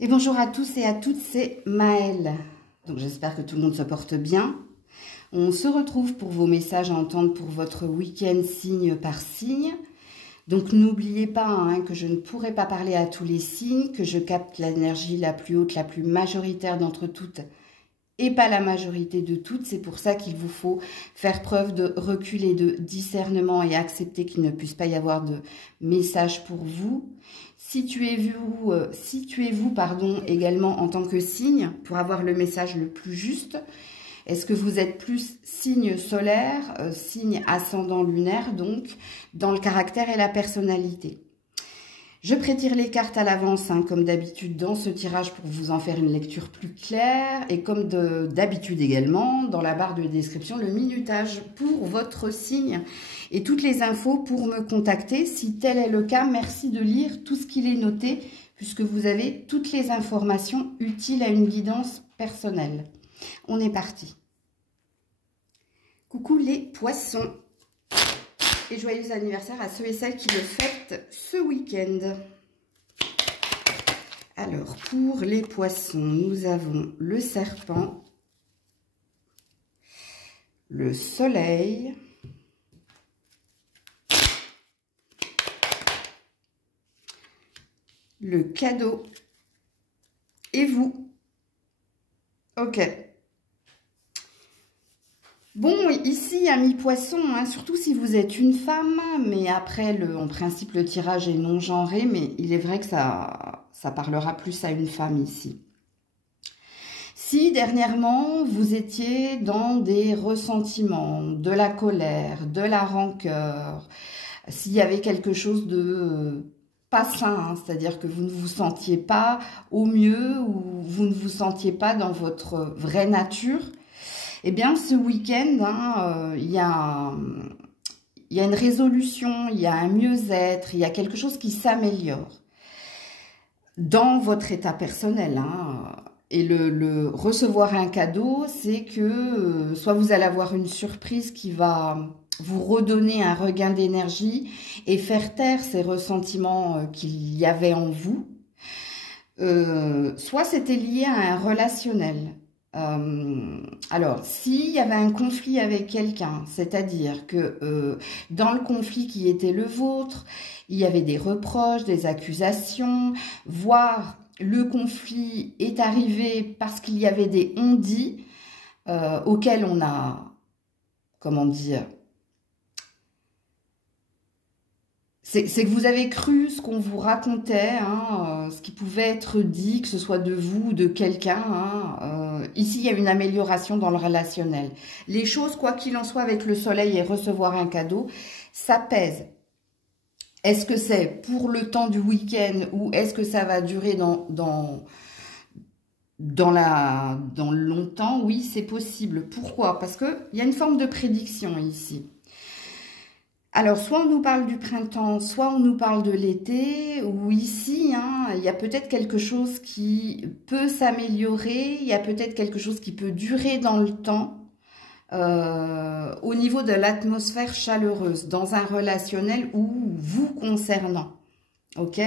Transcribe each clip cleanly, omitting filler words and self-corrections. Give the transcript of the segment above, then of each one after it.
Et bonjour à tous et à toutes, c'est Maëlle. Donc j'espère que tout le monde se porte bien. On se retrouve pour vos messages à entendre pour votre week-end signe par signe. Donc n'oubliez pas que je ne pourrai pas parler à tous les signes, que je capte l'énergie la plus haute, la plus majoritaire d'entre toutes et pas la majorité de toutes. C'est pour ça qu'il vous faut faire preuve de recul et de discernement et accepter qu'il ne puisse pas y avoir de message pour vous. Situez-vous également en tant que signe pour avoir le message le plus juste. Est-ce que vous êtes plus signe solaire, signe ascendant lunaire, donc dans le caractère et la personnalité? Je prétire les cartes à l'avance, comme d'habitude dans ce tirage pour vous en faire une lecture plus claire. Et comme d'habitude également, dans la barre de description, le minutage pour votre signe et toutes les infos pour me contacter. Si tel est le cas, merci de lire tout ce qu'il est noté puisque vous avez toutes les informations utiles à une guidance personnelle. On est parti. Coucou les poissons. Et joyeux anniversaire à ceux et celles qui le fêtent ce week-end. Alors, pour les poissons, nous avons le serpent, le soleil, le cadeau et vous. Ok. Bon, ici, amis poissons, surtout si vous êtes une femme, mais après, en principe, le tirage est non genré, mais il est vrai que ça parlera plus à une femme ici. Si, dernièrement, vous étiez dans des ressentiments, de la colère, de la rancœur, s'il y avait quelque chose de pas sain, c'est-à-dire que vous ne vous sentiez pas au mieux ou vous ne vous sentiez pas dans votre vraie nature, eh bien, ce week-end, il y a une résolution, il y a un mieux-être, il y a quelque chose qui s'améliore dans votre état personnel. Et le recevoir un cadeau, c'est que soit vous allez avoir une surprise qui va vous redonner un regain d'énergie et faire taire ces ressentiments qu'il y avait en vous, soit c'était lié à un relationnel. Alors, s'il y avait un conflit avec quelqu'un, c'est-à-dire que dans le conflit qui était le vôtre, il y avait des reproches, des accusations, voire le conflit est arrivé parce qu'il y avait des on-dit auxquels on a, comment dire, c'est que vous avez cru ce qu'on vous racontait, ce qui pouvait être dit, que ce soit de vous ou de quelqu'un. Ici, il y a une amélioration dans le relationnel. Les choses, quoi qu'il en soit, avec le soleil et recevoir un cadeau, ça pèse. Est-ce que c'est pour le temps du week-end ou est-ce que ça va durer dans longtemps? Oui, c'est possible. Pourquoi? Parce qu'il y a une forme de prédiction ici. Alors, soit on nous parle du printemps, soit on nous parle de l'été, ou ici, il y a peut-être quelque chose qui peut s'améliorer, il y a peut-être quelque chose qui peut durer dans le temps, au niveau de l'atmosphère chaleureuse, dans un relationnel ou vous concernant, ok?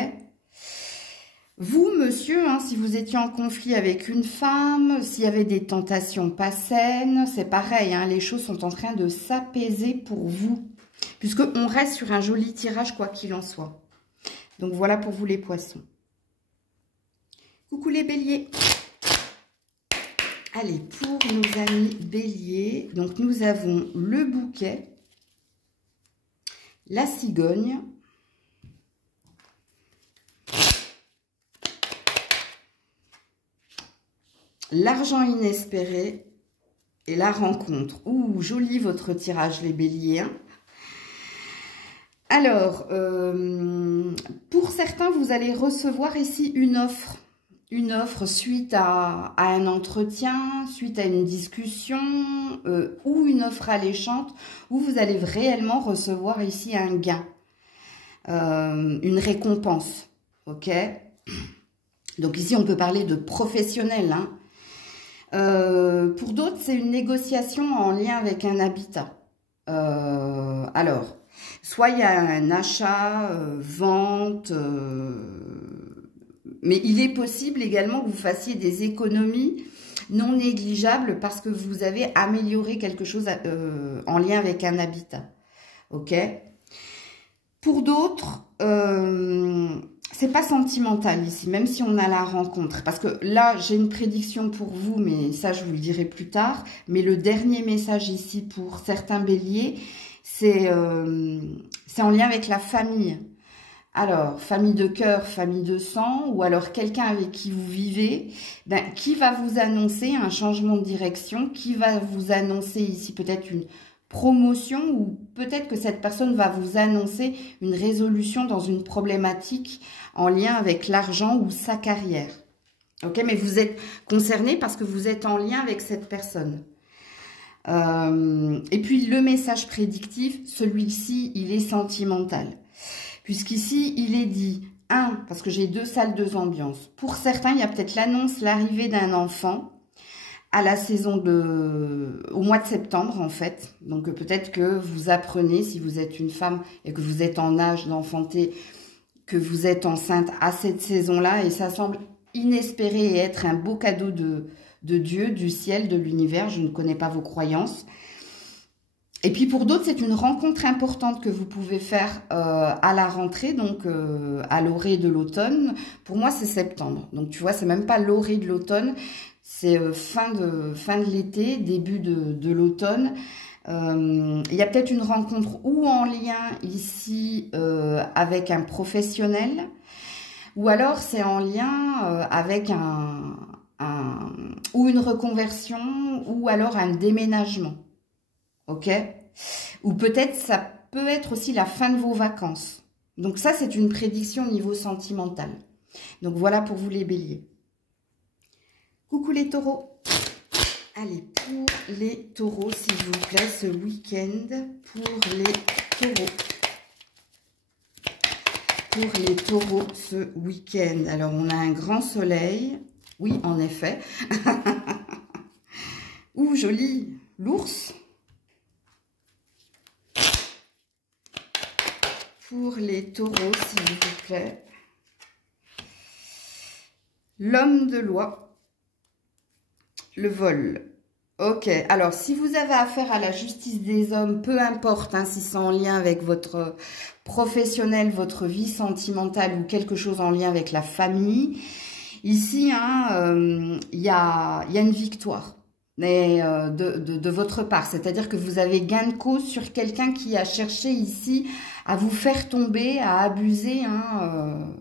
Vous, monsieur, si vous étiez en conflit avec une femme, s'il y avait des tentations pas saines, c'est pareil, les choses sont en train de s'apaiser pour vous. Puisqu'on reste sur un joli tirage, quoi qu'il en soit. Donc, voilà pour vous les poissons. Coucou les béliers. Allez, pour nos amis béliers, donc nous avons le bouquet, la cigogne, l'argent inespéré et la rencontre. Ouh, joli votre tirage les béliers, Alors, pour certains, vous allez recevoir ici une offre suite à un entretien, suite à une discussion ou une offre alléchante où vous allez réellement recevoir ici un gain, une récompense, ok? Donc ici, on peut parler de professionnel, pour d'autres, c'est une négociation en lien avec un habitat. Alors, soit il y a un achat, vente, mais il est possible également que vous fassiez des économies non négligeables parce que vous avez amélioré quelque chose en lien avec un habitat. Ok? Pour d'autres, c'est pas sentimental ici, même si on a la rencontre. Parce que là, j'ai une prédiction pour vous, mais ça, je vous le dirai plus tard. Mais le dernier message ici pour certains béliers, c'est en lien avec la famille. Alors, famille de cœur, famille de sang, ou alors quelqu'un avec qui vous vivez, ben, qui va vous annoncer un changement de direction, qui va vous annoncer ici peut-être une promotion, ou peut-être que cette personne va vous annoncer une résolution dans une problématique en lien avec l'argent ou sa carrière. Ok, mais vous êtes concerné parce que vous êtes en lien avec cette personne. Et puis le message prédictif, celui-ci, il est sentimental. Puisqu'ici, il est dit, parce que j'ai 2 salles, 2 ambiances. Pour certains, il y a peut-être l'annonce, l'arrivée d'un enfant à la saison au mois de septembre, en fait. Donc, peut-être que vous apprenez, si vous êtes une femme et que vous êtes en âge d'enfanter, que vous êtes enceinte à cette saison-là. Et ça semble inespéré et être un beau cadeau de Dieu, du ciel, de l'univers. Je ne connais pas vos croyances. Et puis pour d'autres, c'est une rencontre importante que vous pouvez faire à la rentrée, donc à l'orée de l'automne. Pour moi, c'est septembre. Donc tu vois, c'est même pas l'orée de l'automne, c'est fin de l'été, début de l'automne. Il y a peut-être une rencontre ou en lien ici avec un professionnel, ou alors c'est en lien avec ou une reconversion, ou alors un déménagement. Ok? Ou peut-être ça peut être aussi la fin de vos vacances. Donc ça, c'est une prédiction au niveau sentimental. Donc voilà pour vous les béliers. Coucou les taureaux. Allez, pour les taureaux, s'il vous plaît, ce week-end, pour les taureaux. Pour les taureaux, ce week-end. Alors, on a un grand soleil. Oui, en effet. Ouh, joli. L'ours. Pour les taureaux, s'il vous plaît. L'homme de loi. Le vol. Ok, alors si vous avez affaire à la justice des hommes, peu importe hein, si c'est en lien avec votre professionnel, votre vie sentimentale ou quelque chose en lien avec la famille, ici, hein, y a une victoire. Mais de votre part, c'est-à-dire que vous avez gain de cause sur quelqu'un qui a cherché ici à vous faire tomber, à abuser. Hein,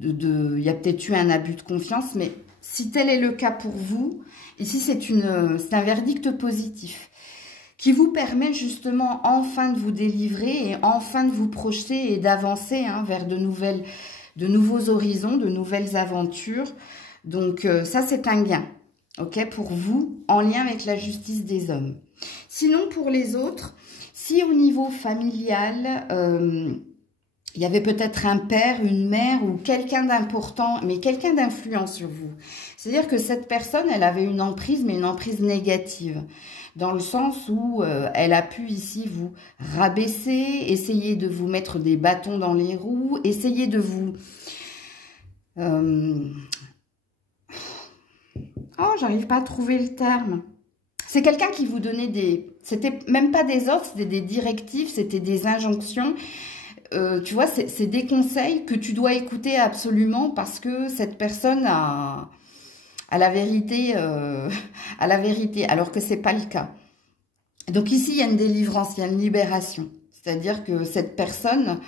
il y a peut-être eu un abus de confiance, mais si tel est le cas pour vous, ici c'est un verdict positif qui vous permet justement enfin de vous délivrer et enfin de vous projeter et d'avancer hein, vers de nouveaux horizons, de nouvelles aventures. Donc ça c'est un gain. Ok, pour vous, en lien avec la justice des hommes. Sinon, pour les autres, si au niveau familial, il y avait peut-être un père, une mère ou quelqu'un d'important, mais quelqu'un d'influent sur vous. C'est-à-dire que cette personne, elle avait une emprise, mais une emprise négative. Dans le sens où elle a pu ici vous rabaisser, essayer de vous mettre des bâtons dans les roues, essayer de vous... Oh, j'arrive pas à trouver le terme. C'est quelqu'un qui vous donnait c'était même pas des ordres, c'était des directives, c'était des injonctions. Tu vois, c'est des conseils que tu dois écouter absolument parce que cette personne a la vérité, alors que c'est pas le cas. Donc ici, il y a une délivrance, il y a une libération. C'est-à-dire que cette personne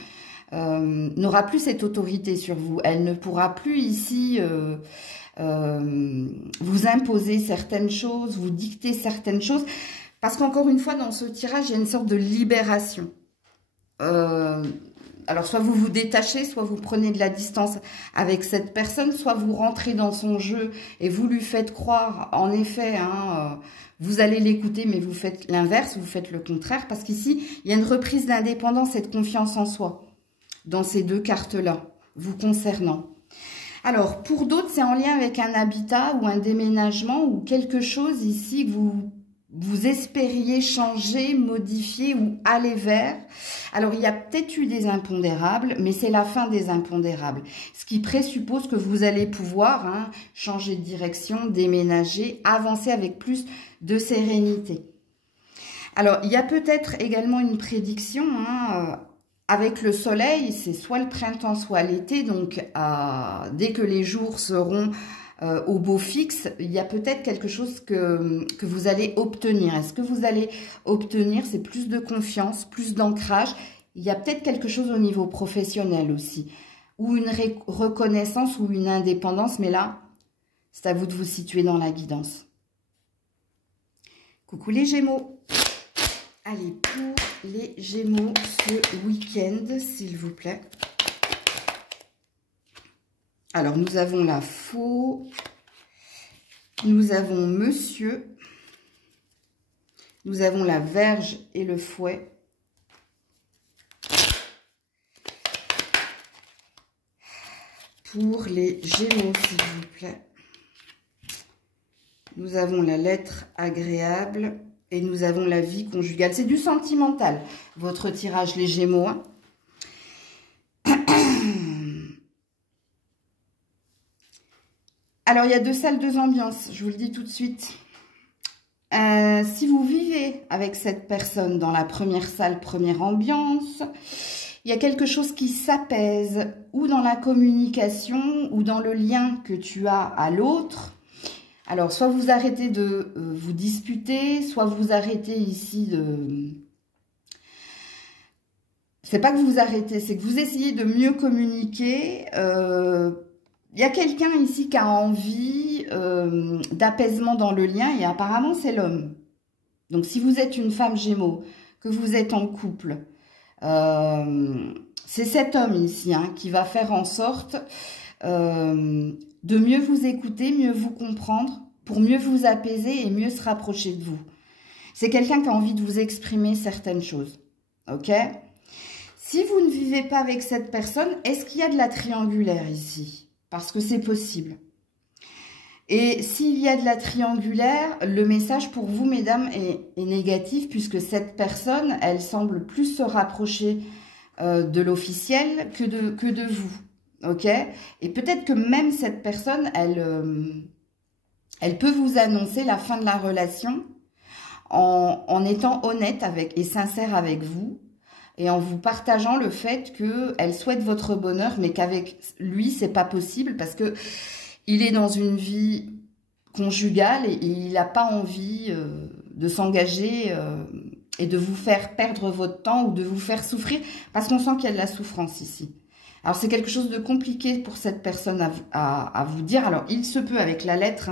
n'aura plus cette autorité sur vous. Elle ne pourra plus ici... vous imposer certaines choses, vous dicter certaines choses, parce qu'encore une fois, dans ce tirage, il y a une sorte de libération. Alors, soit vous vous détachez, soit vous prenez de la distance avec cette personne, soit vous rentrez dans son jeu et vous lui faites croire, en effet, hein, vous allez l'écouter, mais vous faites l'inverse, vous faites le contraire, parce qu'ici, il y a une reprise d'indépendance et de confiance en soi, dans ces deux cartes-là, vous concernant. Alors, pour d'autres, c'est en lien avec un habitat ou un déménagement ou quelque chose ici que vous espériez changer, modifier ou aller vers. Alors, il y a peut-être eu des impondérables, mais c'est la fin des impondérables. Ce qui présuppose que vous allez pouvoir changer de direction, déménager, avancer avec plus de sérénité. Alors, il y a peut-être également une prédiction avec le soleil, c'est soit le printemps, soit l'été. Donc, dès que les jours seront au beau fixe, il y a peut-être quelque chose que vous allez obtenir. Est-ce que vous allez obtenir, c'est plus de confiance, plus d'ancrage. Il y a peut-être quelque chose au niveau professionnel aussi, ou une reconnaissance ou une indépendance, mais là, c'est à vous de vous situer dans la guidance. Coucou les Gémeaux. Allez, pour les Gémeaux ce week-end, s'il vous plaît. Alors, nous avons la faux, nous avons Monsieur, nous avons la Vierge et le Fouet. Pour les Gémeaux, s'il vous plaît, nous avons la lettre agréable et nous avons la vie conjugale. C'est du sentimental, votre tirage, les Gémeaux. Alors, il y a deux salles, deux ambiances, je vous le dis tout de suite. Si vous vivez avec cette personne dans la première salle, première ambiance, il y a quelque chose qui s'apaise, ou dans la communication, ou dans le lien que tu as à l'autre. Alors, soit vous arrêtez de vous disputer, soit vous arrêtez ici de... C'est pas que vous arrêtez, c'est que vous essayez de mieux communiquer. Il y a quelqu'un ici qui a envie d'apaisement dans le lien et apparemment c'est l'homme. Donc si vous êtes une femme Gémeaux, que vous êtes en couple, c'est cet homme ici qui va faire en sorte de mieux vous écouter, mieux vous comprendre, pour mieux vous apaiser et mieux se rapprocher de vous. C'est quelqu'un qui a envie de vous exprimer certaines choses. Ok ? Si vous ne vivez pas avec cette personne, est-ce qu'il y a de la triangulaire ici ? Parce que c'est possible. Et s'il y a de la triangulaire, le message pour vous, mesdames, est négatif puisque cette personne, elle semble plus se rapprocher de l'officiel que de vous. Ok ? Et peut-être que même cette personne, elle peut vous annoncer la fin de la relation en étant honnête et sincère avec vous. Et en vous partageant le fait qu'elle souhaite votre bonheur, mais qu'avec lui, c'est pas possible parce que il est dans une vie conjugale et il n'a pas envie de s'engager et de vous faire perdre votre temps ou de vous faire souffrir parce qu'on sent qu'il y a de la souffrance ici. Alors, c'est quelque chose de compliqué pour cette personne à vous dire. Alors, il se peut avec la lettre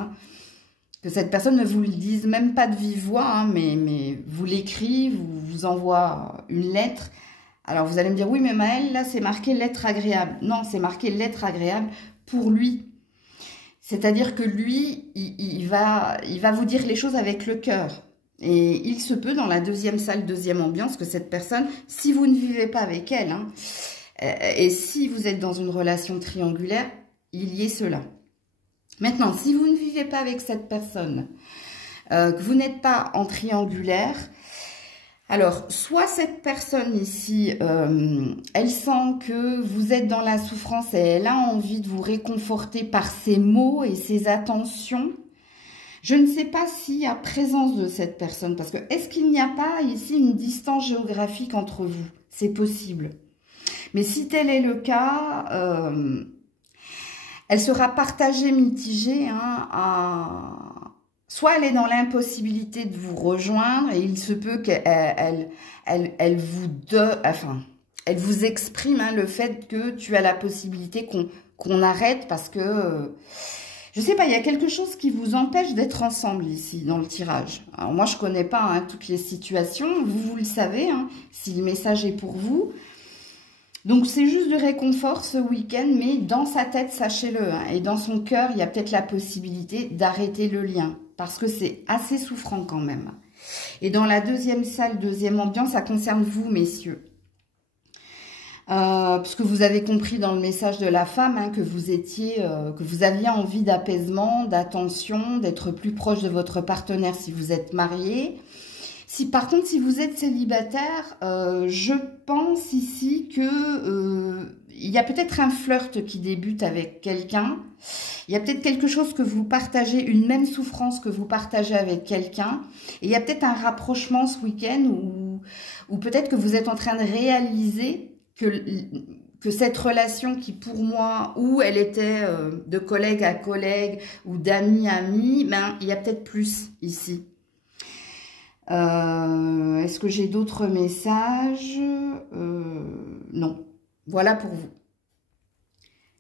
que cette personne ne vous le dise même pas de vive voix, mais vous l'écrit, vous envoie une lettre. Alors, vous allez me dire, oui, mais Maëlle, là, c'est marqué lettre agréable. Non, c'est marqué lettre agréable pour lui. C'est-à-dire que lui, il va vous dire les choses avec le cœur. Et il se peut, dans la deuxième salle, deuxième ambiance, que cette personne, si vous ne vivez pas avec elle, et si vous êtes dans une relation triangulaire, il y ait cela. Maintenant, si vous ne vivez pas avec cette personne, que vous n'êtes pas en triangulaire, alors, soit cette personne ici, elle sent que vous êtes dans la souffrance et elle a envie de vous réconforter par ses mots et ses attentions. Je ne sais pas s'il y a présence de cette personne, parce que est-ce qu'il n'y a pas ici une distance géographique entre vous? C'est possible. Mais si tel est le cas... elle sera partagée, mitigée. Soit elle est dans l'impossibilité de vous rejoindre et il se peut qu'elle vous exprime le fait que tu as la possibilité qu'on arrête parce que... je sais pas, il y a quelque chose qui vous empêche d'être ensemble ici, dans le tirage. Alors moi, je connais pas toutes les situations. Vous le savez, si le message est pour vous. Donc, c'est juste de réconfort ce week-end, mais dans sa tête, sachez-le, et dans son cœur, il y a peut-être la possibilité d'arrêter le lien, parce que c'est assez souffrant quand même. Et dans la deuxième salle, deuxième ambiance, ça concerne vous, messieurs. Puisque vous avez compris dans le message de la femme que vous aviez envie d'apaisement, d'attention, d'être plus proche de votre partenaire si vous êtes marié. Si par contre, si vous êtes célibataire, je pense ici que il y a peut-être un flirt qui débute avec quelqu'un. Il y a peut-être quelque chose que vous partagez, une même souffrance que vous partagez avec quelqu'un. Et il y a peut-être un rapprochement ce week-end ou peut-être que vous êtes en train de réaliser que cette relation qui pour moi, où elle était de collègue à collègue ou d'ami à ami, ben, il y a peut-être plus ici. Est-ce que j'ai d'autres messages? Non. Voilà pour vous.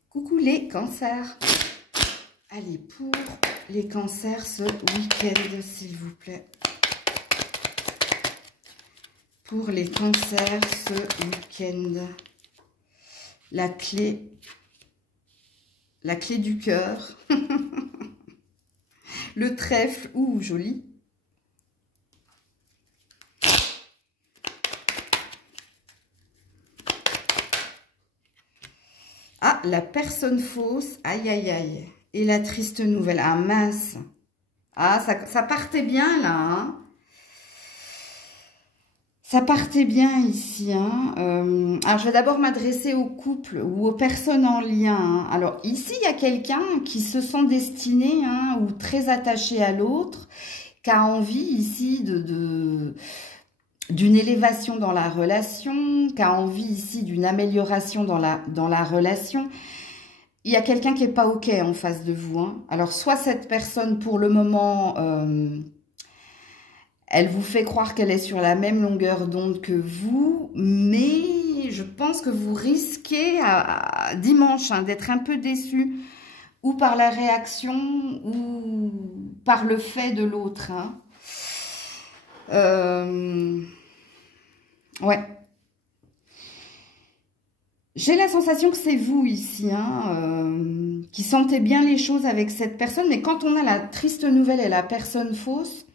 Coucou les cancers. Allez, pour les cancers ce week-end, s'il vous plaît. Pour les cancers ce week-end. La clé du cœur. Le trèfle. Ouh, joli. Ah, la personne fausse. Aïe, aïe, aïe. Et la triste nouvelle. Ah, mince. Ah, ça partait bien, là. Hein. Ça partait bien ici. Hein. Alors, je vais d'abord m'adresser aux couples ou aux personnes en lien. Hein. Alors, ici, il y a quelqu'un qui se sent destiné hein, ou très attaché à l'autre, qui a envie ici d'une élévation dans la relation, qui a envie ici d'une amélioration dans la relation. Il y a quelqu'un qui n'est pas OK en face de vous. Hein. Alors, soit cette personne, pour le moment, elle vous fait croire qu'elle est sur la même longueur d'onde que vous, mais je pense que vous risquez dimanche hein, d'être un peu déçu, ou par la réaction, ou par le fait de l'autre. Hein. Ouais. J'ai la sensation que c'est vous ici, hein, qui sentez bien les choses avec cette personne. Mais quand on a la triste nouvelle et la personne fausse,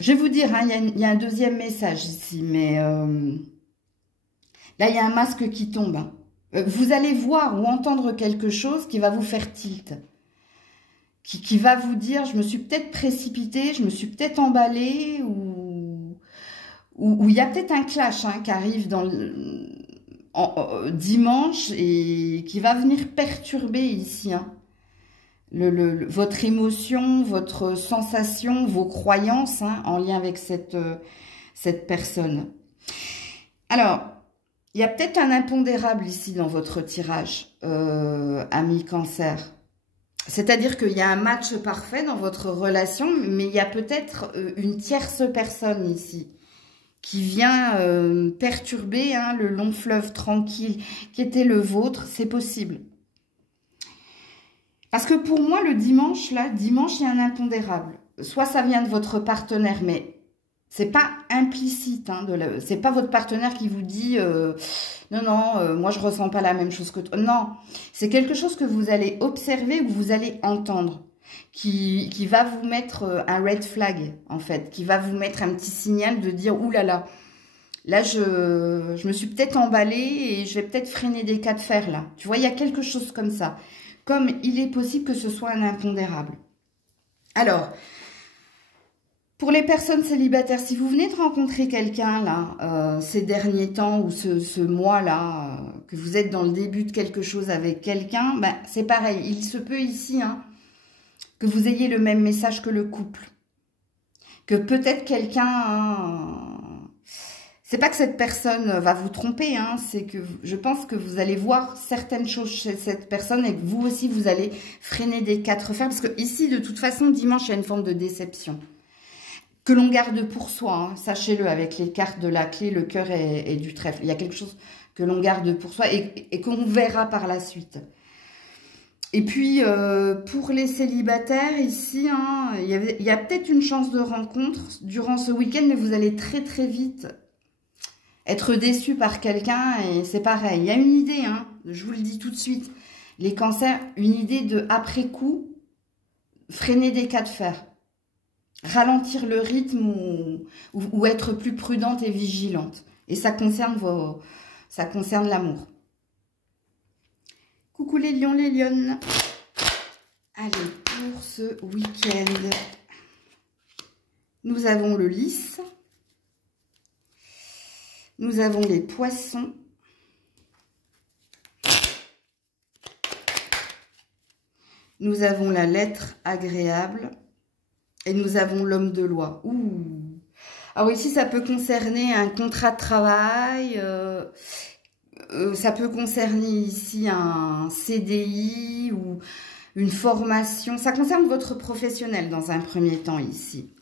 je vais vous dire, hein, il y a un deuxième message ici. Mais là, il y a un masque qui tombe. Hein. Vous allez voir ou entendre quelque chose qui va vous faire tilt. Qui va vous dire, je me suis peut-être précipitée, je me suis peut-être emballée, ou il y a peut-être un clash hein, qui arrive dans dimanche et qui va venir perturber ici hein, votre émotion, votre sensation, vos croyances hein, en lien avec cette personne. Alors, il y a peut-être un impondérable ici dans votre tirage, ami cancer. C'est-à-dire qu'il y a un match parfait dans votre relation, mais il y a peut-être une tierce personne ici qui vient perturber hein, le long fleuve tranquille qui était le vôtre. C'est possible. Parce que pour moi, le dimanche, là, dimanche, il y a un impondérable. Soit ça vient de votre partenaire, mais c'est pas implicite. Hein, c'est pas votre partenaire qui vous dit non, non, moi je ressens pas la même chose que toi. Non, c'est quelque chose que vous allez observer ou vous allez entendre. Qui va vous mettre un red flag, en fait, qui va vous mettre un petit signal de dire, oulala, là, je me suis peut-être emballée et je vais peut-être freiner des cas de fer, là. Tu vois, il y a quelque chose comme ça. Comme il est possible que ce soit un impondérable. Alors, pour les personnes célibataires, si vous venez de rencontrer quelqu'un, là, ces derniers temps ou ce mois-là, que vous êtes dans le début de quelque chose avec quelqu'un, ben, c'est pareil. Il se peut ici, hein, que vous ayez le même message que le couple. Que peut-être quelqu'un... Hein, c'est pas que cette personne va vous tromper, hein, c'est que je pense que vous allez voir certaines choses chez cette personne et que vous aussi, vous allez freiner des quatre fers. Parce que ici, de toute façon, dimanche, il y a une forme de déception. Que l'on garde pour soi, hein, sachez-le, avec les cartes de la clé, le cœur et du trèfle. Il y a quelque chose que l'on garde pour soi et qu'on verra par la suite. Et puis, pour les célibataires, ici, hein, il y a peut-être une chance de rencontre durant ce week-end, mais vous allez très très vite être déçu par quelqu'un. Et c'est pareil, il y a une idée, hein, je vous le dis tout de suite, les cancers, une idée de après-coup, freiner des cas de fer, ralentir le rythme ou être plus prudente et vigilante. Et ça concerne l'amour. Coucou les lions, les lionnes. Allez, pour ce week-end, Nous avons le lys. Nous avons les poissons. Nous avons la lettre agréable. Et nous avons l'homme de loi. Ouh. Alors ici, ça peut concerner un contrat de travail. Ça peut concerner ici un CDI ou une formation. Ça concerne votre professionnel dans un premier temps ici.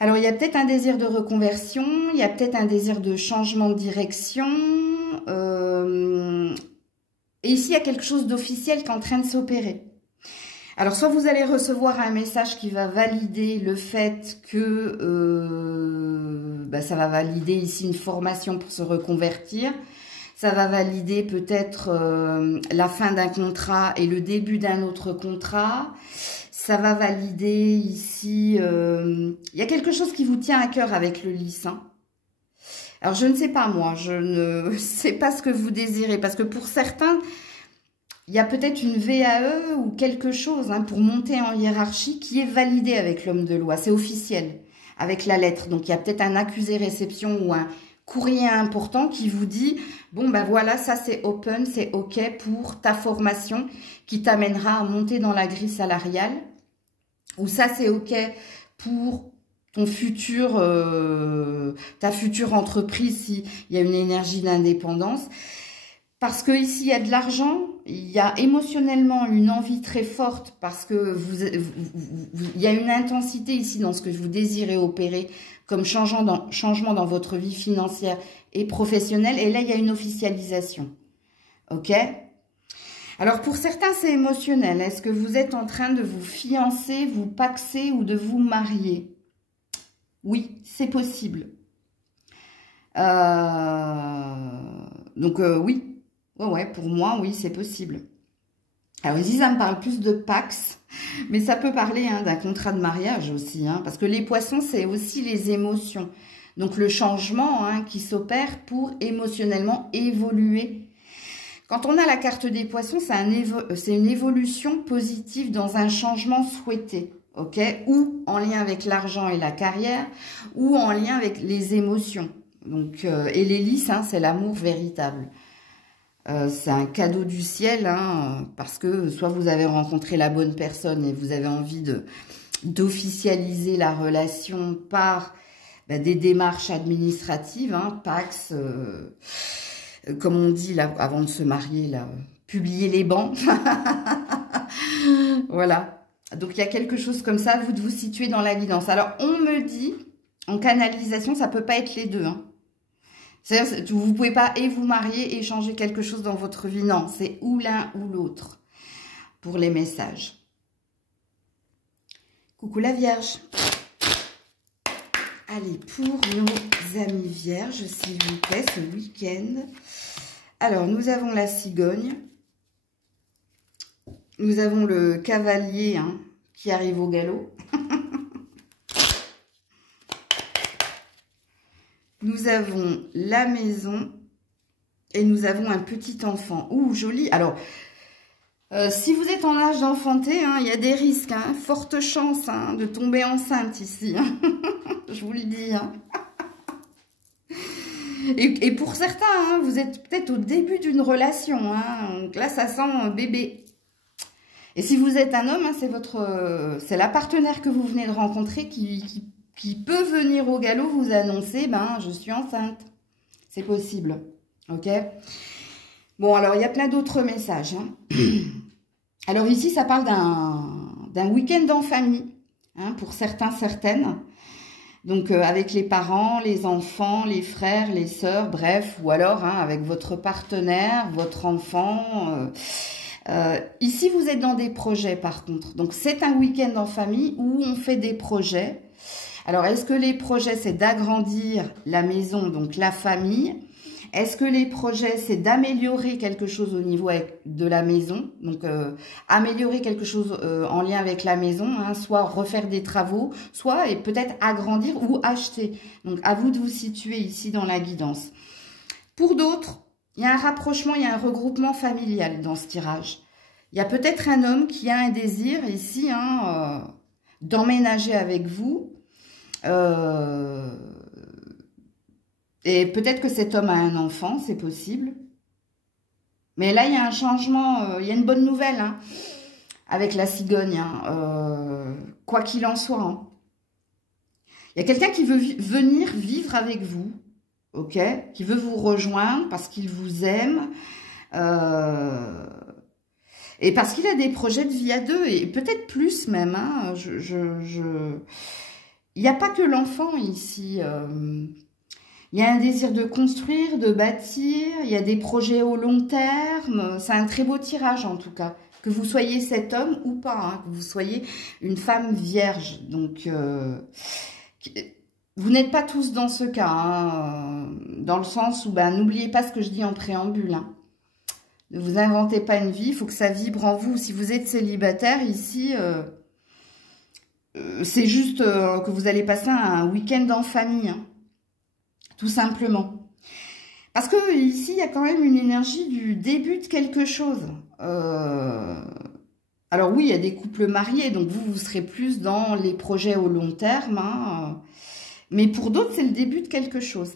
Alors, il y a peut-être un désir de reconversion. Il y a peut-être un désir de changement de direction. Et ici, il y a quelque chose d'officiel qui est en train de s'opérer. Alors, soit vous allez recevoir un message qui va valider le fait que ça va valider ici une formation pour se reconvertir. Ça va valider peut-être la fin d'un contrat et le début d'un autre contrat. Ça va valider ici... il y a quelque chose qui vous tient à cœur avec le lys. Hein. Alors, je ne sais pas moi, je ne sais pas ce que vous désirez. Parce que pour certains... Il y a peut-être une VAE ou quelque chose pour monter en hiérarchie qui est validé avec l'homme de loi. C'est officiel, avec la lettre. Donc, il y a peut-être un accusé-réception ou un courrier important qui vous dit « Bon, ben voilà, ça c'est open, c'est OK pour ta formation qui t'amènera à monter dans la grille salariale. » Ou ça c'est OK pour ton futur, ta future entreprise s'il y a une énergie d'indépendance. Parce que ici il y a de l'argent, il y a émotionnellement une envie très forte parce que il y a une intensité ici dans ce que vous désirez opérer comme changement dans votre vie financière et professionnelle. Et là, il y a une officialisation. OK? Alors, pour certains, c'est émotionnel. Est-ce que vous êtes en train de vous fiancer, vous paxer ou de vous marier? Oui, c'est possible. Donc, oui. Ouais, pour moi, oui, c'est possible. Alors ici, ça me parle plus de Pax, mais ça peut parler d'un contrat de mariage aussi, parce que les poissons, c'est aussi les émotions. Donc le changement qui s'opère pour émotionnellement évoluer. Quand on a la carte des poissons, c'est une évolution positive dans un changement souhaité, ok? Ou en lien avec l'argent et la carrière, ou en lien avec les émotions. Donc, et les lys, c'est l'amour véritable. C'est un cadeau du ciel, parce que soit vous avez rencontré la bonne personne et vous avez envie d'officialiser la relation par des démarches administratives, Pax, comme on dit là, avant de se marier, là, publier les bancs. Voilà. Donc il y a quelque chose comme ça, vous de vous situer dans la guidance. Alors on me dit, en canalisation, ça peut pas être les deux, C'est-à-dire, vous ne pouvez pas et vous marier et changer quelque chose dans votre vie. Non, c'est ou l'un ou l'autre pour les messages. Coucou la Vierge. Allez, pour nos amis Vierges, s'il vous plaît, ce week-end. Alors, nous avons la cigogne. Nous avons le cavalier qui arrive au galop. Nous avons la maison et nous avons un petit enfant. Ouh, joli. Alors, si vous êtes en âge d'enfanter, il y a des risques. Forte chance de tomber enceinte ici. Je vous le dis. Et pour certains, vous êtes peut-être au début d'une relation. Donc là, ça sent bébé. Et si vous êtes un homme, c'est la partenaire que vous venez de rencontrer qui peut venir au galop vous annoncer, je suis enceinte. C'est possible. OK? Bon, alors, il y a plein d'autres messages. Alors, ici, ça parle d'un week-end en famille, pour certains, certaines. Donc, avec les parents, les enfants, les frères, les sœurs, bref, ou alors avec votre partenaire, votre enfant. Ici, vous êtes dans des projets, par contre. Donc, c'est un week-end en famille où on fait des projets. Alors, est-ce que les projets, c'est d'agrandir la maison, donc la famille? Est-ce que les projets, c'est d'améliorer quelque chose au niveau de la maison? Donc, améliorer quelque chose en lien avec la maison, soit refaire des travaux, soit et peut-être agrandir ou acheter. Donc, à vous de vous situer ici dans la guidance. Pour d'autres, il y a un rapprochement, il y a un regroupement familial dans ce tirage. Il y a peut-être un homme qui a un désir ici d'emménager avec vous. Euh, et peut-être que cet homme a un enfant, c'est possible. Mais là, il y a un changement, il y a une bonne nouvelle hein, avec la cigogne, hein, quoi qu'il en soit. Hein. Il y a quelqu'un qui veut venir vivre avec vous, ok? Qui veut vous rejoindre parce qu'il vous aime et parce qu'il a des projets de vie à deux et peut-être plus même. Hein, Il n'y a pas que l'enfant ici. Il y a un désir de construire, de bâtir, il y a des projets au long terme. C'est un très beau tirage en tout cas. Que vous soyez cet homme ou pas, hein, que vous soyez une femme vierge. Donc, vous n'êtes pas tous dans ce cas, hein, dans le sens où, ben, n'oubliez pas ce que je dis en préambule. Hein. Ne vous inventez pas une vie, il faut que ça vibre en vous. Si vous êtes célibataire ici... c'est juste que vous allez passer un week-end en famille, hein, tout simplement. Parce que ici, il y a quand même une énergie du début de quelque chose. Alors oui, il y a des couples mariés, donc vous serez plus dans les projets au long terme. Hein, mais pour d'autres, c'est le début de quelque chose.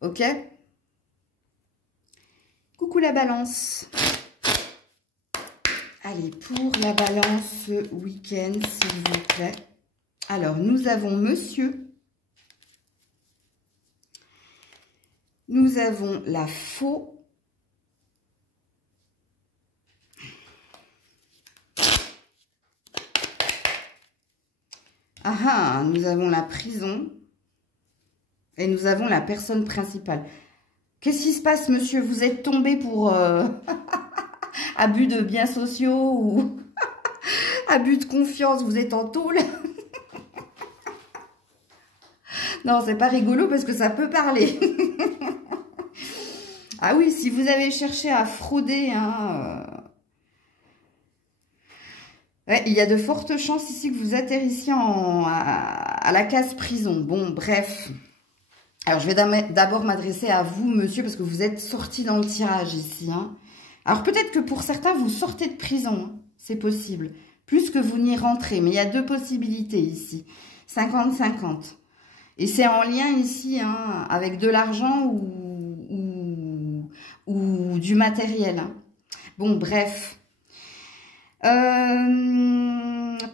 Ok? Coucou la balance. Allez, pour la balance ce week-end, s'il vous plaît. Alors, nous avons monsieur. Nous avons la faux. Ah ah, nous avons la prison. Et nous avons la personne principale. Qu'est-ce qui se passe, monsieur? Vous êtes tombé pour... abus de biens sociaux ou abus de confiance, vous êtes en tôle. Non, c'est pas rigolo parce que ça peut parler. Ah oui, si vous avez cherché à frauder, hein, ouais, il y a de fortes chances ici que vous atterrissiez à la case prison. Bon, bref. Alors, je vais d'abord m'adresser à vous, monsieur, parce que vous êtes sorti dans le tirage ici, hein. Alors, peut-être que pour certains, vous sortez de prison. Hein. C'est possible. Plus que vous n'y rentrez. Mais il y a deux possibilités ici. 50-50. Et c'est en lien ici hein, avec de l'argent ou du matériel. Hein. Bon, bref.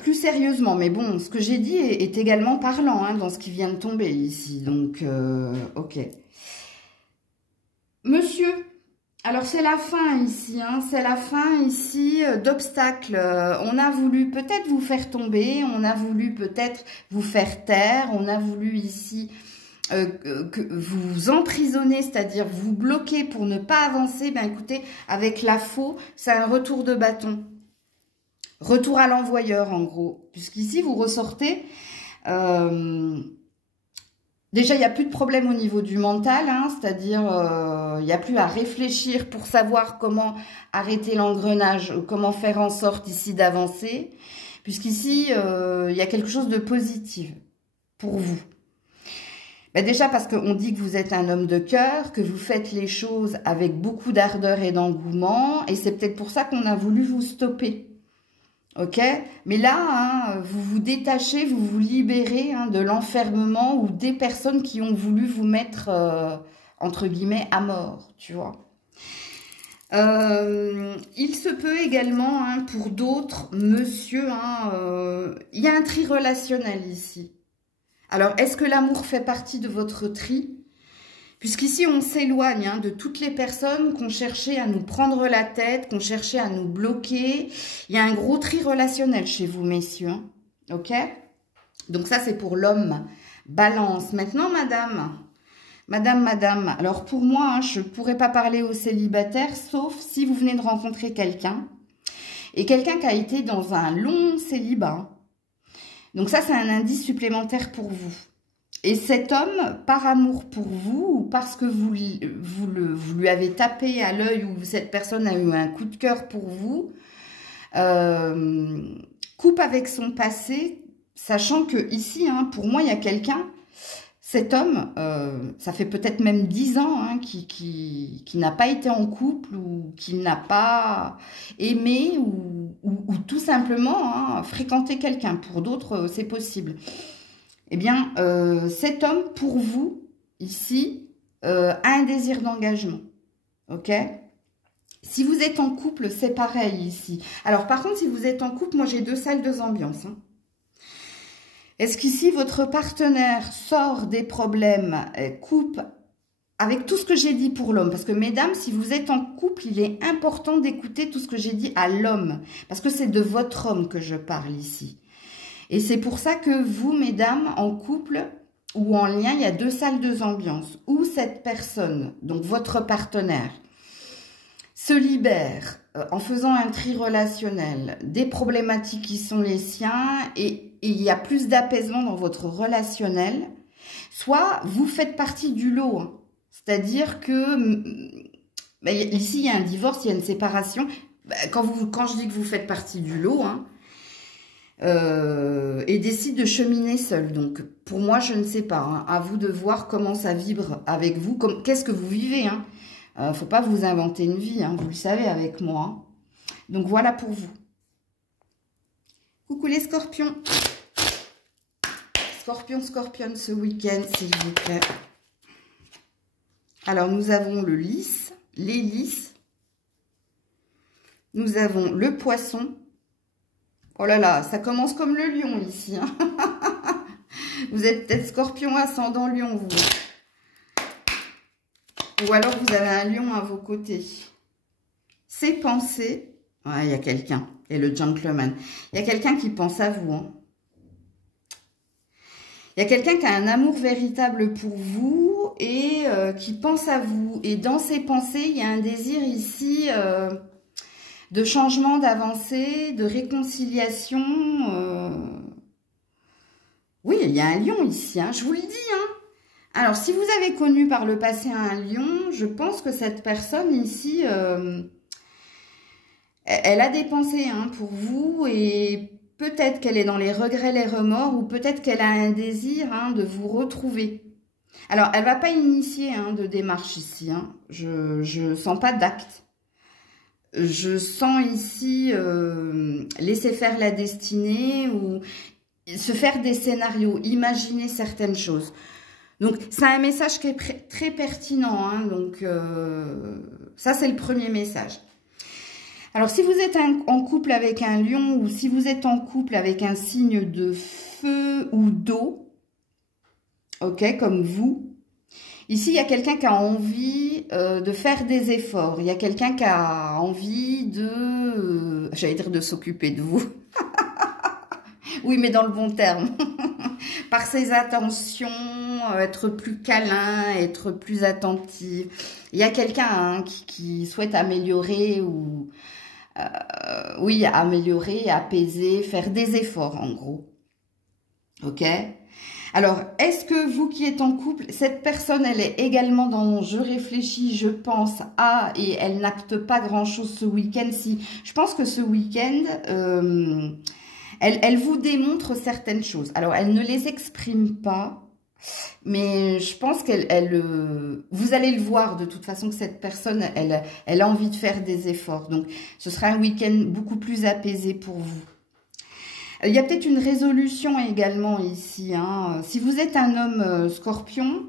Plus sérieusement. Mais bon, ce que j'ai dit est également parlant hein, dans ce qui vient de tomber ici. Donc, ok. Monsieur... Alors, c'est la fin ici, hein, c'est la fin ici d'obstacles. On a voulu peut-être vous faire tomber, on a voulu peut-être vous faire taire, on a voulu ici que vous emprisonner, c'est-à-dire vous bloquer pour ne pas avancer. Ben écoutez, avec la faux, c'est un retour de bâton. Retour à l'envoyeur, en gros. Puisqu'ici, vous ressortez... Déjà, il n'y a plus de problème au niveau du mental, hein, c'est-à-dire il n'y a plus à réfléchir pour savoir comment arrêter l'engrenage, comment faire en sorte ici d'avancer, puisqu'ici, il y a quelque chose de positif pour vous. Ben déjà parce qu'on dit que vous êtes un homme de cœur, que vous faites les choses avec beaucoup d'ardeur et d'engouement, et c'est peut-être pour ça qu'on a voulu vous stopper. Ok, mais là, hein, vous vous détachez, vous vous libérez hein, de l'enfermement ou des personnes qui ont voulu vous mettre, entre guillemets, à mort, tu vois. Il se peut également, hein, pour d'autres, monsieur, hein, il y a un tri relationnel ici. Alors, est-ce que l'amour fait partie de votre tri ? Puisqu'ici, on s'éloigne hein, de toutes les personnes qui ont cherché à nous prendre la tête, qui ont cherché à nous bloquer. Il y a un gros tri relationnel chez vous, messieurs. Hein, ok? Donc ça, c'est pour l'homme. Balance. Maintenant, madame. Madame. Alors, pour moi, hein, je ne pourrais pas parler aux célibataires, sauf si vous venez de rencontrer quelqu'un. Et quelqu'un qui a été dans un long célibat. Donc ça, c'est un indice supplémentaire pour vous. Et cet homme, par amour pour vous, ou parce que vous lui avez tapé à l'œil, ou cette personne a eu un coup de cœur pour vous, coupe avec son passé, sachant que ici, hein, pour moi, il y a quelqu'un, cet homme, ça fait peut-être même 10 ans, hein, qui n'a pas été en couple, ou qui n'a pas aimé, ou tout simplement hein, fréquenté quelqu'un. Pour d'autres, c'est possible. eh bien, cet homme, pour vous, ici, a un désir d'engagement. Ok? Si vous êtes en couple, c'est pareil ici. Alors, par contre, si vous êtes en couple, moi, j'ai deux salles, deux ambiances. Hein. Est-ce qu'ici, votre partenaire sort des problèmes, coupe avec tout ce que j'ai dit pour l'homme? Parce que, mesdames, si vous êtes en couple, il est important d'écouter tout ce que j'ai dit à l'homme. Parce que c'est de votre homme que je parle ici. Et c'est pour ça que vous, mesdames, en couple ou en lien, il y a deux salles, deux ambiances. Où cette personne, donc votre partenaire, se libère en faisant un tri relationnel des problématiques qui sont les siens et il y a plus d'apaisement dans votre relationnel, soit vous faites partie du lot. Hein. C'est-à-dire que ici, il y a un divorce, il y a une séparation. Quand je dis que vous faites partie du lot, hein, et décide de cheminer seul. Donc, pour moi, je ne sais pas. Hein, à vous de voir comment ça vibre avec vous. Qu'est-ce que vous vivez, hein. Faut pas vous inventer une vie, hein, vous le savez avec moi. Hein. Donc, voilà pour vous. Coucou les scorpions. Scorpion, ce week-end, s'il vous plaît. Alors, nous avons le lys, les lys. Nous avons le poisson. Oh là là, ça commence comme le lion ici. Hein. Vous êtes peut-être scorpion ascendant lion, vous. Ou alors vous avez un lion à vos côtés. Ces pensées... Ouais, il y a quelqu'un. Et le gentleman. Il y a quelqu'un qui pense à vous. Hein. Il y a quelqu'un qui a un amour véritable pour vous et qui pense à vous. Et dans ses pensées, il y a un désir ici de changement, d'avancée, de réconciliation. Oui, il y a un lion ici, hein, je vous le dis. Hein. Alors, si vous avez connu par le passé un lion, je pense que cette personne ici, elle a des pensées hein, pour vous et peut-être qu'elle est dans les regrets, les remords ou peut-être qu'elle a un désir hein, de vous retrouver. Alors, elle ne va pas initier hein, de démarche ici. Hein. Je sens pas d'acte. Je sens ici laisser faire la destinée ou se faire des scénarios, imaginer certaines choses. Donc, c'est un message qui est très pertinent. Hein, donc, ça, c'est le premier message. Alors, si vous êtes en couple avec un lion ou si vous êtes en couple avec un signe de feu ou d'eau, ok, comme vous, ici, il y a quelqu'un qui a envie de faire des efforts. Il y a quelqu'un qui a envie de, j'allais dire de s'occuper de vous. Oui, mais dans le bon terme. Par ses attentions, être plus câlin, être plus attentif. Il y a quelqu'un hein, qui souhaite améliorer ou... oui, améliorer, apaiser, faire des efforts en gros. Ok ? Alors, est-ce que vous qui êtes en couple, cette personne, elle est également dans « je réfléchis, je pense à » et elle n'acte pas grand-chose ce week-end? Si, je pense que ce week-end, elle vous démontre certaines choses. Alors, elle ne les exprime pas, mais je pense vous allez le voir de toute façon que cette personne, elle a envie de faire des efforts. Donc, ce sera un week-end beaucoup plus apaisé pour vous. Il y a peut-être une résolution également ici. Hein. Si vous êtes un homme scorpion,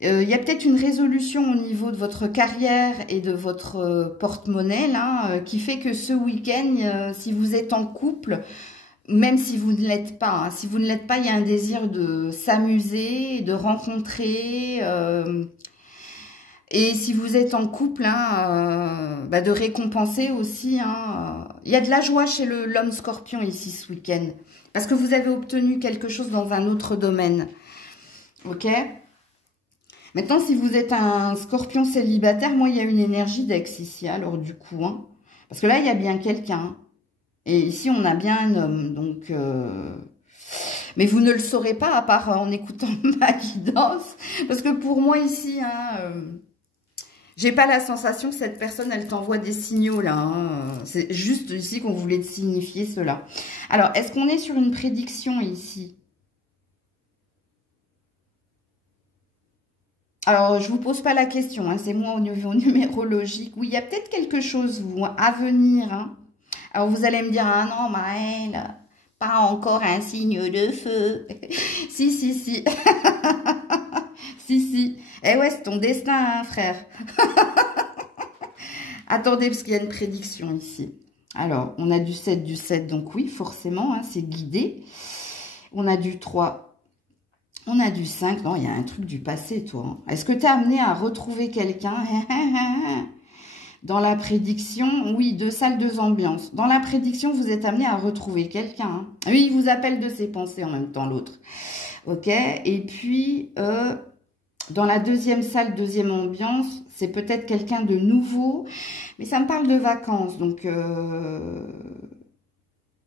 il y a peut-être une résolution au niveau de votre carrière et de votre porte-monnaie qui fait que ce week-end, si vous êtes en couple, même si vous ne l'êtes pas, hein, si vous ne l'êtes pas, il y a un désir de s'amuser, de rencontrer... et si vous êtes en couple, hein, de récompenser aussi. Hein, il y a de la joie chez l'homme scorpion ici ce week-end. Parce que vous avez obtenu quelque chose dans un autre domaine. Ok ? Maintenant, si vous êtes un scorpion célibataire, moi, il y a une énergie d'ex ici. Alors du coup, hein, parce que là, il y a bien quelqu'un. Et ici, on a bien un homme. Donc... mais vous ne le saurez pas à part en écoutant ma guidance. Parce que pour moi ici... Hein, j'ai pas la sensation que cette personne, elle t'envoie des signaux là. Hein. C'est juste ici qu'on voulait signifier cela. Alors, est-ce qu'on est sur une prédiction ici? Alors, je vous pose pas la question. Hein. C'est moi au niveau numérologique. Oui, il y a peut-être quelque chose vous, à venir. Hein. Alors, vous allez me dire, ah non, Maëlle, Pas encore un signe de feu. Si, si, si. Si, si. Eh ouais, c'est ton destin, hein, frère. Attendez, parce qu'il y a une prédiction ici. Alors, on a du 7, donc oui, forcément, hein, c'est guidé. On a du 3, on a du 5. Non, il y a un truc du passé, toi. Hein. Est-ce que tu es amené à retrouver quelqu'un? Dans la prédiction, oui, 2 salles, 2 ambiances. Dans la prédiction, vous êtes amené à retrouver quelqu'un. Hein. Oui, il vous appelle de ses pensées en même temps, l'autre. Ok, et puis, dans la deuxième salle, deuxième ambiance, c'est peut-être quelqu'un de nouveau, mais ça me parle de vacances, donc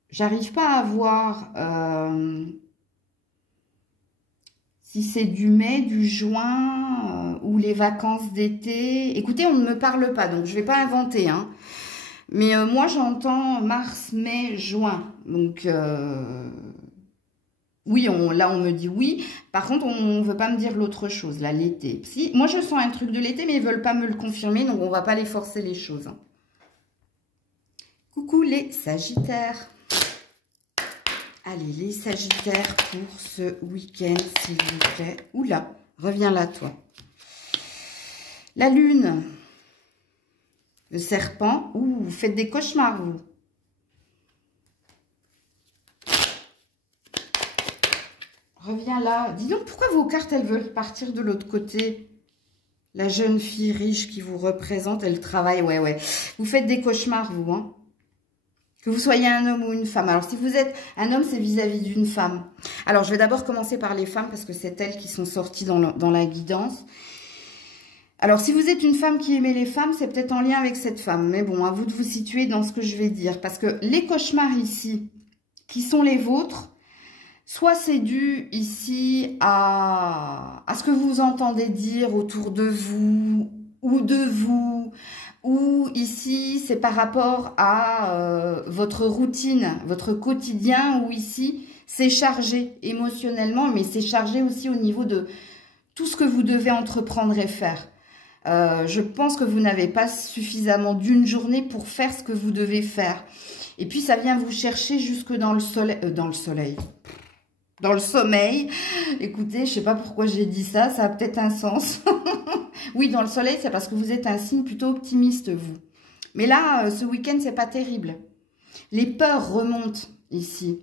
j'arrive pas à voir si c'est du mai, du juin ou les vacances d'été. Écoutez, on ne me parle pas, donc je vais pas inventer, hein. Mais moi, j'entends mars, mai, juin, donc... oui, là, on me dit oui. Par contre, on ne veut pas me dire l'autre chose, là, l'été. Si, moi, je sens un truc de l'été, mais ils ne veulent pas me le confirmer, donc on ne va pas les forcer les choses. Hein. Coucou les Sagittaires. Allez, les Sagittaires pour ce week-end, s'il vous plaît. Oula, reviens là, toi. La Lune. Le Serpent. Ouh, vous faites des cauchemars, vous. Reviens là. Dis donc, pourquoi vos cartes, elles veulent partir de l'autre côté? La jeune fille riche qui vous représente, elle travaille. Ouais, ouais. Vous faites des cauchemars, vous. Hein, que vous soyez un homme ou une femme. Alors, si vous êtes un homme, c'est vis-à-vis d'une femme. Alors, je vais d'abord commencer par les femmes parce que c'est elles qui sont sorties dans la guidance. Alors, si vous êtes une femme qui aimait les femmes, c'est peut-être en lien avec cette femme. Mais bon, à vous de vous situer dans ce que je vais dire. Parce que les cauchemars ici, qui sont les vôtres, soit c'est dû ici à ce que vous entendez dire autour de vous, ou ici c'est par rapport à votre routine, votre quotidien, où ici c'est chargé émotionnellement, mais c'est chargé aussi au niveau de tout ce que vous devez entreprendre et faire. Je pense que vous n'avez pas suffisamment d'une journée pour faire ce que vous devez faire. Et puis ça vient vous chercher jusque dans le soleil, dans le sommeil. Écoutez, je sais pas pourquoi j'ai dit ça, ça a peut-être un sens. Oui, dans le soleil, c'est parce que vous êtes un signe plutôt optimiste, vous. Mais là, ce week-end, c'est pas terrible. Les peurs remontent ici.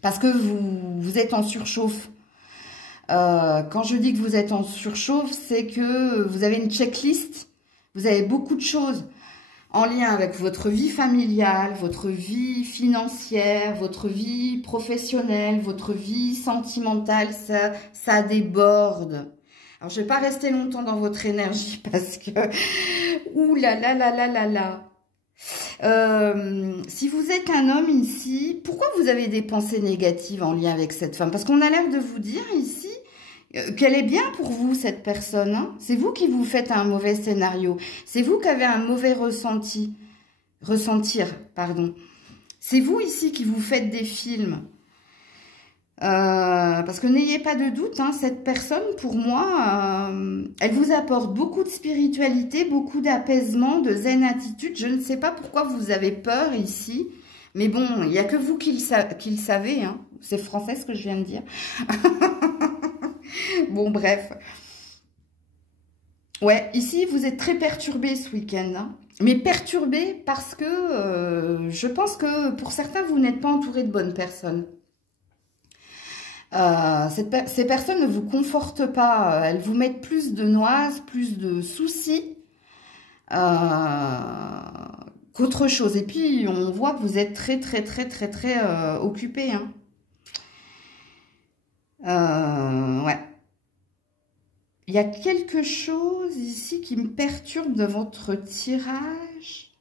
Parce que vous êtes en surchauffe. Quand je dis que vous êtes en surchauffe, c'est que vous avez une checklist. Vous avez beaucoup de choses en lien avec votre vie familiale, votre vie financière, votre vie professionnelle, votre vie sentimentale, ça déborde. Alors, je ne vais pas rester longtemps dans votre énergie parce que... Ouh là là là là là là. Si vous êtes un homme ici, pourquoi vous avez des pensées négatives en lien avec cette femme? Parce qu'on a l'air de vous dire ici qu'elle est bien pour vous, cette personne. Hein, c'est vous qui vous faites un mauvais scénario. C'est vous qui avez un mauvais ressentir, pardon. C'est vous ici qui vous faites des films. Parce que n'ayez pas de doute, hein, cette personne, pour moi, elle vous apporte beaucoup de spiritualité, beaucoup d'apaisement, de zen attitude. Je ne sais pas pourquoi vous avez peur ici. Mais bon, il n'y a que vous qui le savez. Hein. C'est français ce que je viens de dire. Bon, bref. Ouais, ici, vous êtes très perturbé ce week-end. Hein. Mais perturbé parce que je pense que pour certains, vous n'êtes pas entouré de bonnes personnes. Ces personnes ne vous confortent pas. Elles vous mettent plus de noises, plus de soucis qu'autre chose. Et puis, on voit que vous êtes très occupé. Hein. Ouais. Il y a quelque chose ici qui me perturbe de votre tirage.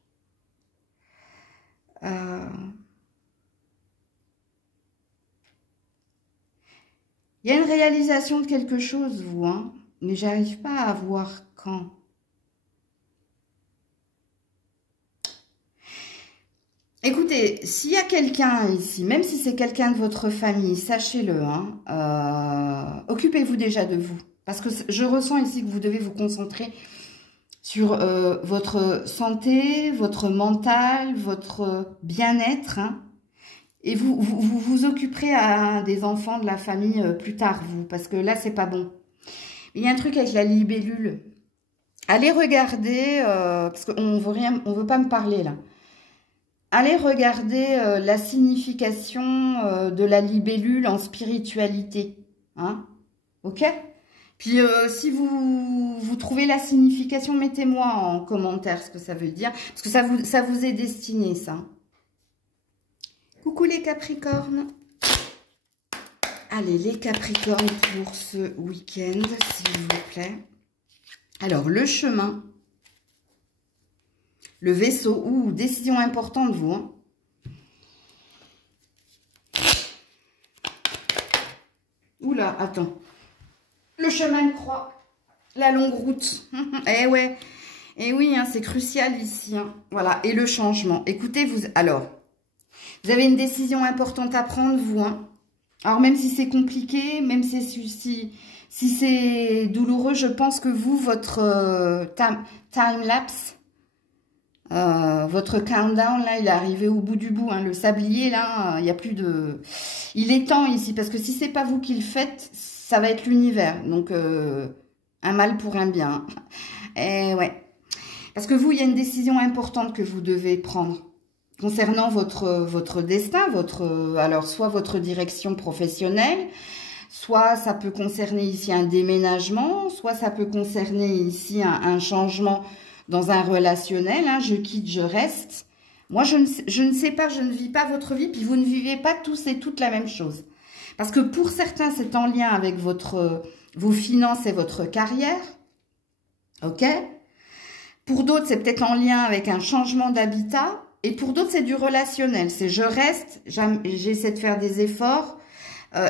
Il y a une réalisation de quelque chose, vous, hein, mais j'arrive pas à voir quand. Écoutez, s'il y a quelqu'un ici, même si c'est quelqu'un de votre famille, sachez-le, hein, occupez-vous déjà de vous. Parce que je ressens ici que vous devez vous concentrer sur votre santé, votre mental, votre bien-être, hein, Et vous occuperez des enfants de la famille plus tard, vous, parce que là, c'est pas bon. Il y a un truc avec la libellule. Allez regarder, parce qu'on veut pas me parler là. Allez regarder la signification de la libellule en spiritualité. Hein? Ok? Puis si vous trouvez la signification, mettez-moi en commentaire ce que ça veut dire. Parce que ça vous est destiné, ça. Coucou les Capricornes. Allez, les Capricornes pour ce week-end, s'il vous plaît. Alors, le chemin. Le vaisseau. Ouh, décision importante, vous. Hein. Oula, attends. Le chemin de croix. La longue route. Eh ouais. Eh oui, hein, c'est crucial ici. Hein. Voilà. Et le changement. Écoutez, vous avez une décision importante à prendre, vous. Hein. Alors, même si c'est compliqué, même si c'est douloureux, je pense que vous, votre time-lapse, votre countdown, là, il est arrivé au bout du bout. Hein. Le sablier, là, il n'y a plus de... Il est temps ici, parce que si c'est pas vous qui le faites, ça va être l'univers. Donc, un mal pour un bien. Et ouais. Parce que vous, il y a une décision importante que vous devez prendre concernant votre destin, alors soit votre direction professionnelle, soit ça peut concerner ici un déménagement, soit ça peut concerner ici un changement dans un relationnel, hein, je quitte, je reste. Moi, je ne sais pas, je ne vis pas votre vie, puis vous ne vivez pas tous et toutes la même chose. Parce que pour certains, c'est en lien avec vos finances et votre carrière, ok? Pour d'autres, c'est peut-être en lien avec un changement d'habitat. Et pour d'autres, c'est du relationnel. C'est je reste, j'essaie de faire des efforts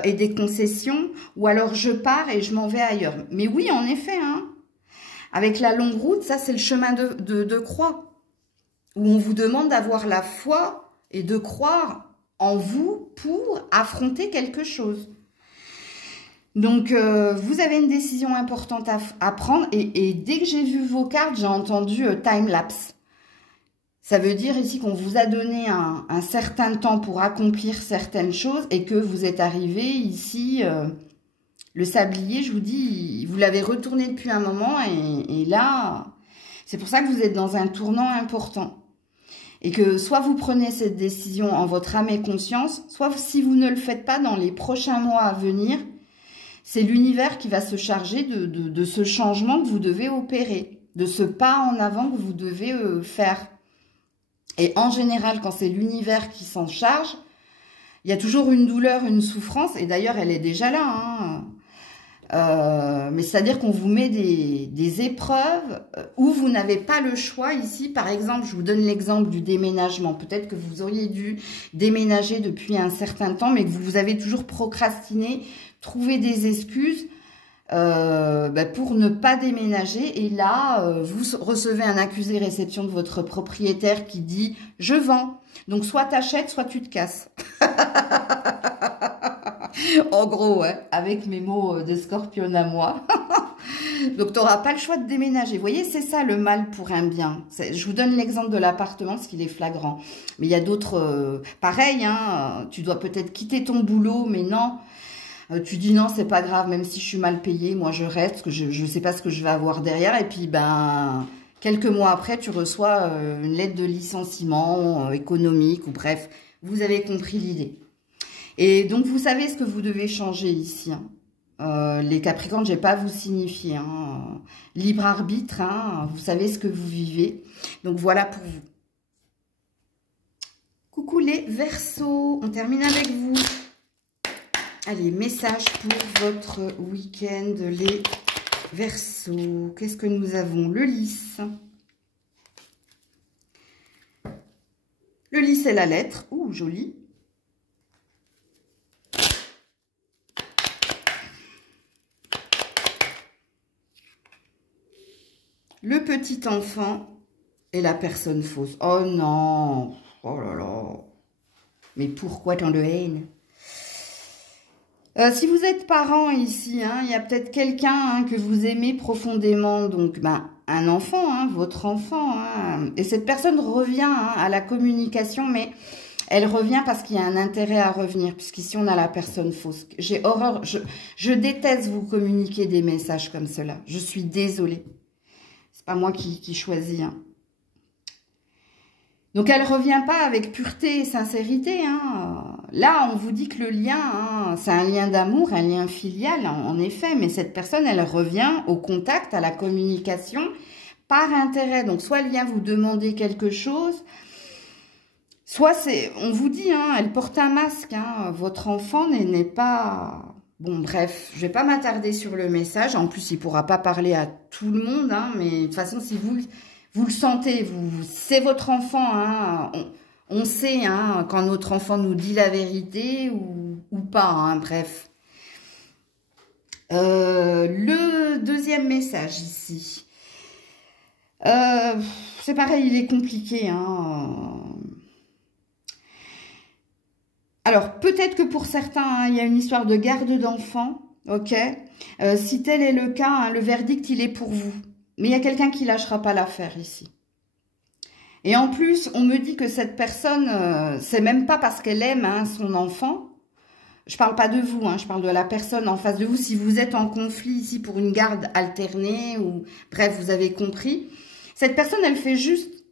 et des concessions. Ou alors je pars et je m'en vais ailleurs. Mais oui, en effet, hein, avec la longue route, ça c'est le chemin de croix. Où on vous demande d'avoir la foi et de croire en vous pour affronter quelque chose. Donc, vous avez une décision importante à prendre. Et dès que j'ai vu vos cartes, j'ai entendu time-lapse. Ça veut dire ici qu'on vous a donné un certain temps pour accomplir certaines choses et que vous êtes arrivé ici, le sablier, je vous dis, vous l'avez retourné depuis un moment et là, c'est pour ça que vous êtes dans un tournant important. Et que soit vous prenez cette décision en votre âme et conscience, soit si vous ne le faites pas dans les prochains mois à venir, c'est l'univers qui va se charger de ce changement que vous devez opérer, de ce pas en avant que vous devez faire. Et en général, quand c'est l'univers qui s'en charge, il y a toujours une douleur, une souffrance. Et d'ailleurs, elle est déjà là. Hein. Mais c'est-à-dire qu'on vous met des épreuves où vous n'avez pas le choix. Ici, par exemple, je vous donne l'exemple du déménagement. Peut-être que vous auriez dû déménager depuis un certain temps, mais que vous avez toujours procrastiné, trouvé des excuses pour ne pas déménager. Et là, vous recevez un accusé-réception de votre propriétaire qui dit « je vends ». Donc, soit t'achètes, soit tu te casses. En gros, ouais, avec mes mots de scorpion à moi. Donc, tu n'auras pas le choix de déménager. Vous voyez, c'est ça le mal pour un bien. Je vous donne l'exemple de l'appartement parce qu'il est flagrant. Mais il y a d'autres... pareil, hein, tu dois peut-être quitter ton boulot, mais non... tu dis non, c'est pas grave, même si je suis mal payée, moi je reste, parce que je sais pas ce que je vais avoir derrière. Et puis, ben, quelques mois après, tu reçois une lettre de licenciement économique, ou bref, vous avez compris l'idée. Et donc, vous savez ce que vous devez changer ici. Hein. Les Capricornes, je vais pas vous signifier. Hein. Libre arbitre, hein, vous savez ce que vous vivez. Donc, voilà pour vous. Coucou les Verseaux, on termine avec vous. Allez, message pour votre week-end, les Verseaux. Qu'est-ce que nous avons? Le lys. Le lys, c'est la lettre. Ouh, joli. Le petit enfant et la personne fausse. Oh non. Oh là là. Mais pourquoi tant de haine? Si vous êtes parent ici, hein, il y a peut-être quelqu'un hein, que vous aimez profondément, donc ben, un enfant, hein, votre enfant, hein, et cette personne revient hein, à la communication, mais Elle revient parce qu'il y a un intérêt à revenir, puisqu'ici on a la personne fausse. J'ai horreur, je déteste vous communiquer des messages comme cela. Je suis désolée. C'est pas moi qui choisis. Hein. Donc elle revient pas avec pureté et sincérité. Hein. Là, on vous dit que le lien, hein, c'est un lien d'amour, un lien filial, en effet. Mais cette personne, elle revient au contact, à la communication, par intérêt. Donc soit elle vient vous demander quelque chose, soit c'est, on vous dit, hein, elle porte un masque. Hein, votre enfant n'est pas... Bon, bref, je vais pas m'attarder sur le message. En plus, il pourra pas parler à tout le monde. Hein, mais de toute façon, si vous le sentez, c'est votre enfant. Hein, on sait hein, quand notre enfant nous dit la vérité ou pas. Hein, bref. Le deuxième message ici. C'est pareil, il est compliqué. Hein. Alors, peut-être que pour certains, hein, il y a une histoire de garde d'enfants, ok. Si tel est le cas, hein, le verdict, il est pour vous. Mais il y a quelqu'un qui lâchera pas l'affaire ici. Et en plus, on me dit que cette personne, c'est même pas parce qu'elle aime hein, son enfant. Je parle pas de vous, hein, je parle de la personne en face de vous. Si vous êtes en conflit ici pour une garde alternée, ou bref, vous avez compris. Cette personne, elle fait juste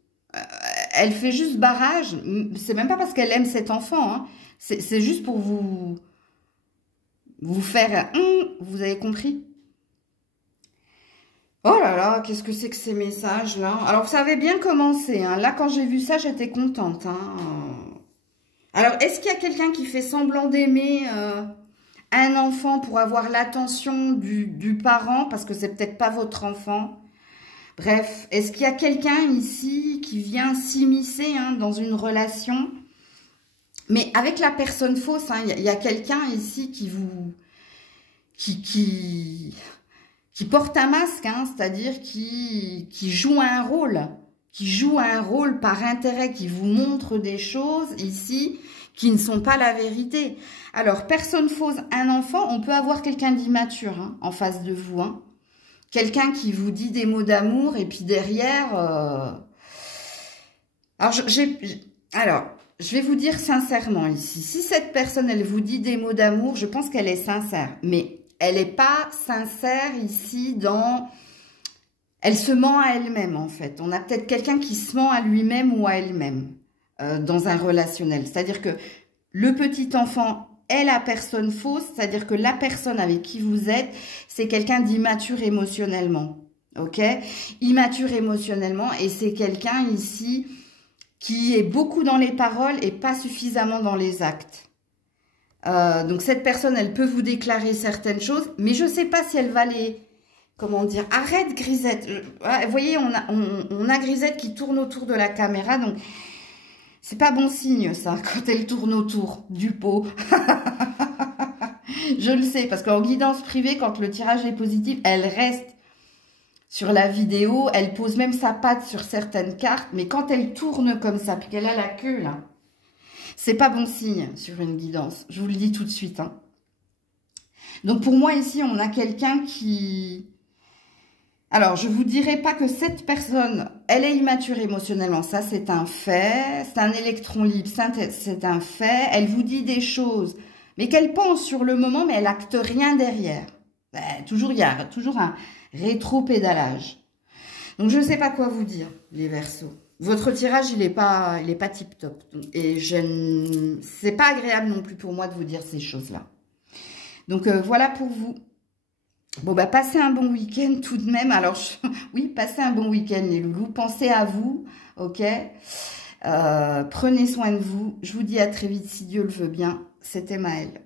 barrage. C'est même pas parce qu'elle aime cet enfant, hein. C'est juste pour vous faire... vous avez compris? Oh là là, qu'est-ce que c'est que ces messages-là? Alors, ça avait bien commencé. Hein. Là, quand j'ai vu ça, j'étais contente. Hein. Alors, est-ce qu'il y a quelqu'un qui fait semblant d'aimer un enfant pour avoir l'attention du parent? Parce que c'est peut-être pas votre enfant. Bref, est-ce qu'il y a quelqu'un ici qui vient s'immiscer hein, dans une relation? Mais avec la personne fausse, hein, y a quelqu'un ici qui vous... qui porte un masque, hein, c'est-à-dire qui joue un rôle par intérêt, qui vous montre des choses ici qui ne sont pas la vérité. Alors, personne fausse, un enfant, on peut avoir quelqu'un d'immature hein, en face de vous. Hein. Quelqu'un qui vous dit des mots d'amour et puis derrière... Alors, je vais vous dire sincèrement ici, si cette personne, elle vous dit des mots d'amour, je pense qu'elle est sincère, mais... elle n'est pas sincère ici dans... Elle se ment à elle-même, en fait. On a peut-être quelqu'un qui se ment à lui-même ou à elle-même dans un relationnel. C'est-à-dire que le petit enfant est la personne fausse, c'est-à-dire que la personne avec qui vous êtes, c'est quelqu'un d'immature émotionnellement. Ok? Immature émotionnellement, et c'est quelqu'un ici qui est beaucoup dans les paroles et pas suffisamment dans les actes. Donc cette personne, elle peut vous déclarer certaines choses, mais je ne sais pas si elle va les... Comment dire? Arrête Grisette. Vous voyez, on a Grisette qui tourne autour de la caméra, donc c'est pas bon signe ça, quand elle tourne autour du pot. Je le sais, parce qu'en guidance privée, quand le tirage est positif, elle reste sur la vidéo, elle pose même sa patte sur certaines cartes, mais quand elle tourne comme ça, puis qu'elle a la queue là, c'est pas bon signe sur une guidance. Je vous le dis tout de suite. Hein. Donc, pour moi, ici, on a quelqu'un qui... Alors, je vous dirai pas que cette personne, elle est immature émotionnellement. Ça, c'est un fait. C'est un électron libre. C'est un fait. Elle vous dit des choses, mais qu'elle pense sur le moment, mais elle acte rien derrière. Il y a toujours un rétro-pédalage. Donc, je ne sais pas quoi vous dire, les Verseaux. Votre tirage, il est pas tip-top. Et c'est pas agréable non plus pour moi de vous dire ces choses-là. Donc, voilà pour vous. Bon, bah, passez un bon week-end tout de même. Alors, oui, passez un bon week-end, les loulous. Pensez à vous, ok? Prenez soin de vous. Je vous dis à très vite, si Dieu le veut bien. C'était Maëlle.